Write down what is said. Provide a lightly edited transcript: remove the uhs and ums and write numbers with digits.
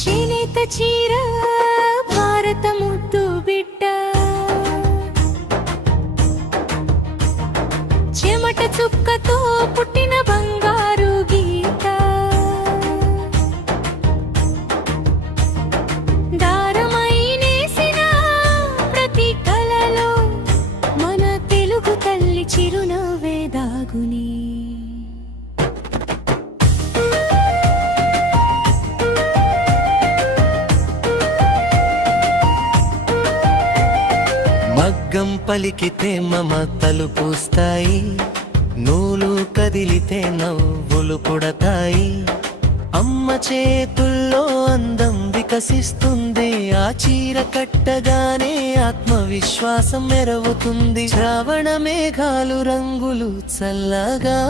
చేనేత చీర భారత ముద్దు బిడ్డ, చెమట చుక్కతో పుట్టిన బంగారు గీత, దారమై నేసిన ప్రతి కలలో మన తెలుగు తల్లి చిరునవ్వే దాగుని. మగ్గం పలికితే మమతలు పూస్తాయి, నూలు కదిలితే నవ్వులు పుడతాయి, అమ్మ చేతుల్లో అందం వికసిస్తుంది, ఆ చీర కట్టగానే ఆత్మవిశ్వాసం మెరవుతుంది, శ్రావణ మేఘాలు రంగులు చల్లగా